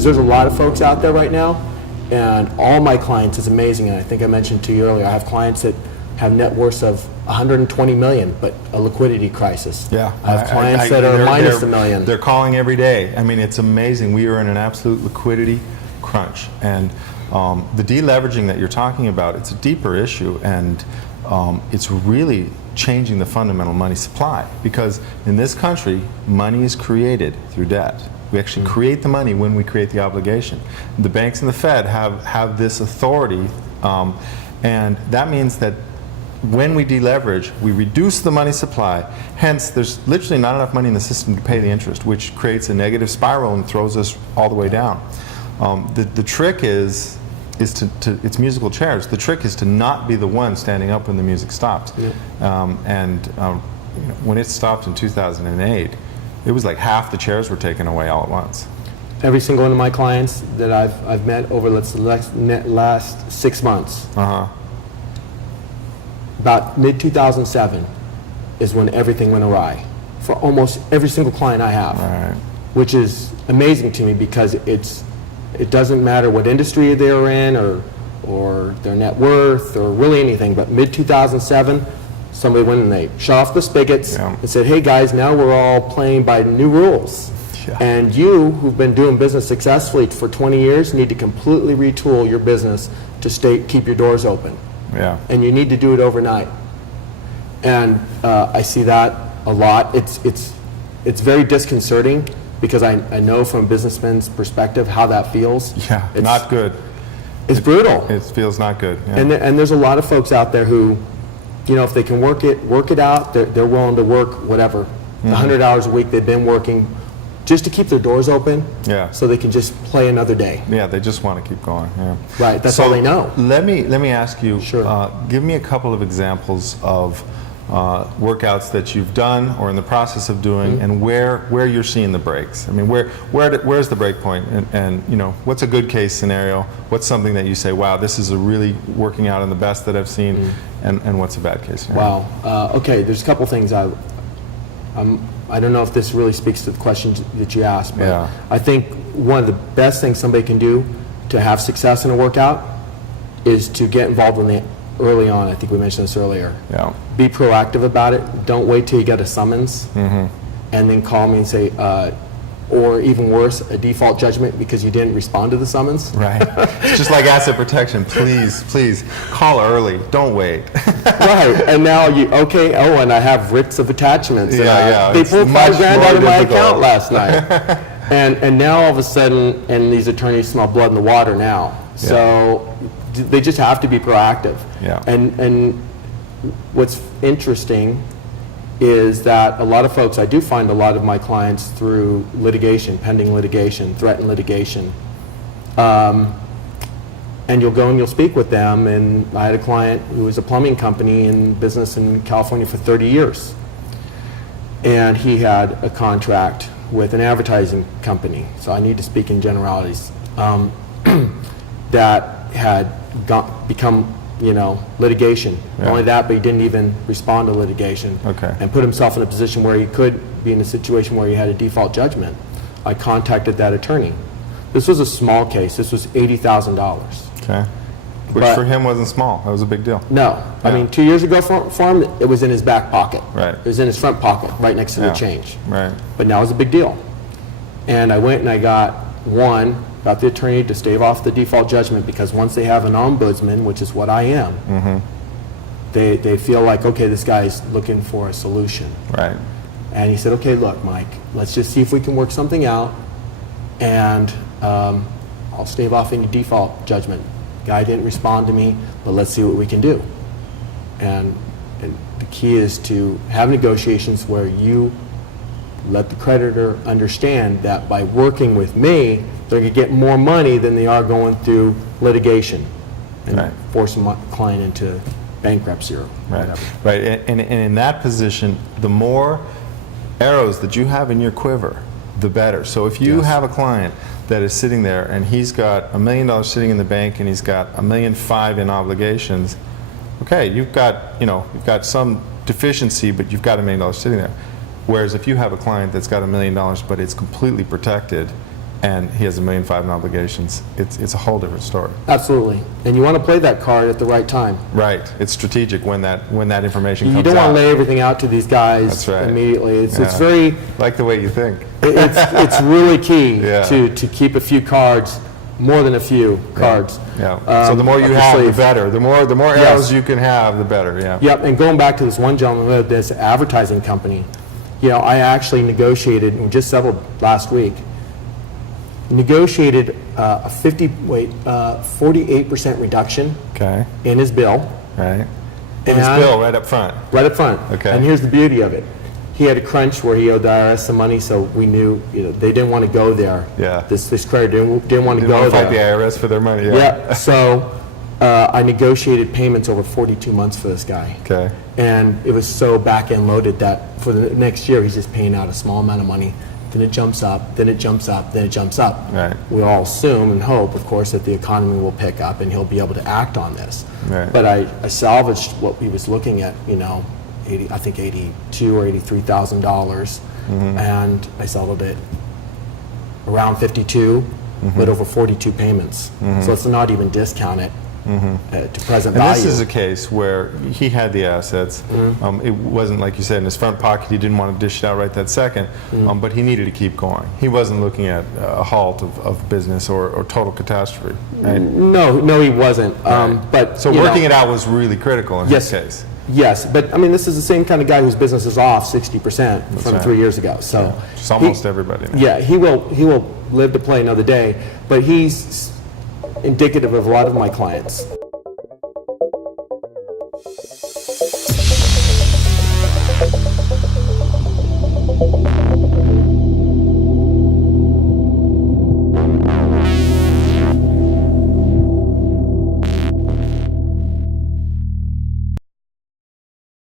is there's a lot of folks out there right now, and all my clients is amazing, and I think I mentioned to you earlier, I have clients that have net worths of 120 million, but a liquidity crisis. Yeah. I have clients that are minus a million. They're calling every day. I mean, it's amazing. We are in an absolute liquidity crunch. And the deleveraging that you're talking about, it's a deeper issue, and it's really changing the fundamental money supply. Because in this country, money is created through debt. We actually create the money when we create the obligation. The banks and the Fed have this authority, and that means that when we deleverage, we reduce the money supply. Hence, there's literally not enough money in the system to pay the interest, which creates a negative spiral and throws us all the way down. The trick is it's musical chairs. The trick is to not be the one standing up when the music stops. When it stopped in 2008, it was like half the chairs were taken away all at once. Every single one of my clients that I've met over the last 6 months, about mid-2007 is when everything went awry for almost every single client I have, which is amazing to me because it doesn't matter what industry they're in or their net worth or really anything, but mid-2007, somebody went and they shut off the spigots and said, hey guys, now we're all playing by new rules. And you, who've been doing business successfully for 20 years, need to completely retool your business to keep your doors open. And you need to do it overnight. And I see that a lot. It's very disconcerting because I know from a businessman's perspective how that feels. It's not good. It's brutal. It feels not good. And there's a lot of folks out there who, you know, if they can work it out, they're willing to work whatever. 100 hours a week they've been working just to keep their doors open, so they can just play another day. They just want to keep going. Right, that's all they know. Let me ask you, give me a couple of examples of workouts that you've done or in the process of doing, and where you're seeing the breaks. I mean, where's the break point, and you know, what's a good case scenario? What's something that you say, wow, this is a really working out and the best that I've seen, and what's a bad case scenario? Wow. Okay, there's a couple things I don't know if this really speaks to the questions that you asked, but I think one of the best things somebody can do to have success in a workout is to get involved in it early on. I think we mentioned this earlier. Be proactive about it. Don't wait till you get a summons and then call me and say, or even worse, a default judgment because you didn't respond to the summons. It's just like asset protection. Please call early. Don't wait. And now and I have writs of attachments. They pulled $5,000 out of my account last night. and now all of a sudden, and these attorneys smell blood in the water now. So they just have to be proactive. And what's interesting is that a lot of folks, I do find a lot of my clients through litigation, pending litigation, threatened litigation. And you'll go and you'll speak with them, and I had a client who was a plumbing company in business in California for 30 years. And he had a contract with an advertising company, so I need to speak in generalities, that had become litigation. Not only that, but he didn't even respond to litigation and put himself in a position where he could be in a situation where he had a default judgment. I contacted that attorney. This was a small case. This was $80,000. Which for him wasn't small. That was a big deal. No. I mean, 2 years ago for him, it was in his back pocket. It was in his front pocket, right next to the change. But now it's a big deal. And I went and I got the attorney to stave off the default judgment, because once they have an ombudsman, which is what I am, they feel like, okay, this guy's looking for a solution. And he said, okay, look, Mike, let's just see if we can work something out, and I'll stave off any default judgment. Guy didn't respond to me, but let's see what we can do. And the key is to have negotiations where you let the creditor understand that by working with me, they're going to get more money than they are going through litigation and forcing my client into bankruptcy or whatever. And in that position, the more arrows that you have in your quiver, the better. So if you have a client that is sitting there and he's got $1 million sitting in the bank and he's got $1.5 million in obligations, okay, you've got some deficiency, but you've got $1 million sitting there. Whereas if you have a client that's got $1 million but it's completely protected, and he has $1.5 million in obligations, it's a whole different story. Absolutely. And you want to play that card at the right time. Right. It's strategic when that information comes out. You don't want to lay everything out to these guys immediately. It's very... Like the way you think. It's really key to keep a few cards, more than a few cards. Yeah. So the more you have, the better. The more arrows you can have, the better. Yeah. Yep. And going back to this one gentleman who had this advertising company, I actually negotiated, and just settled last week, negotiated a 48% reduction in his bill. Right. In his bill, right up front. Right up front. Okay. And here's the beauty of it. He had a crunch where he owed the IRS some money, so we knew they didn't want to go there. Yeah. This creditor didn't want to go there. Fight the IRS for their money. Yeah. So I negotiated payments over 42 months for this guy. Okay. And it was so back-end loaded that for the next year he's just paying out a small amount of money. Then it jumps up, then it jumps up, then it jumps up. Right. We all assume and hope, of course, that the economy will pick up and he'll be able to act on this. Right. But I salvaged what he was looking at, I think $82,000 or $83,000, and I settled it around 52, but over 42 payments. So it's not even discounted to present value. And this is a case where he had the assets. It wasn't, like you said, in his front pocket. He didn't want to dish it out right that second, but he needed to keep going. He wasn't looking at a halt of business or total catastrophe. Right? No, he wasn't. Right. But so working it out was really critical in his case. Yes, but I mean, this is the same kind of guy whose business is off 60% from 3 years ago. So it's almost everybody now. Yeah, he will live to play another day, but he's indicative of a lot of my clients.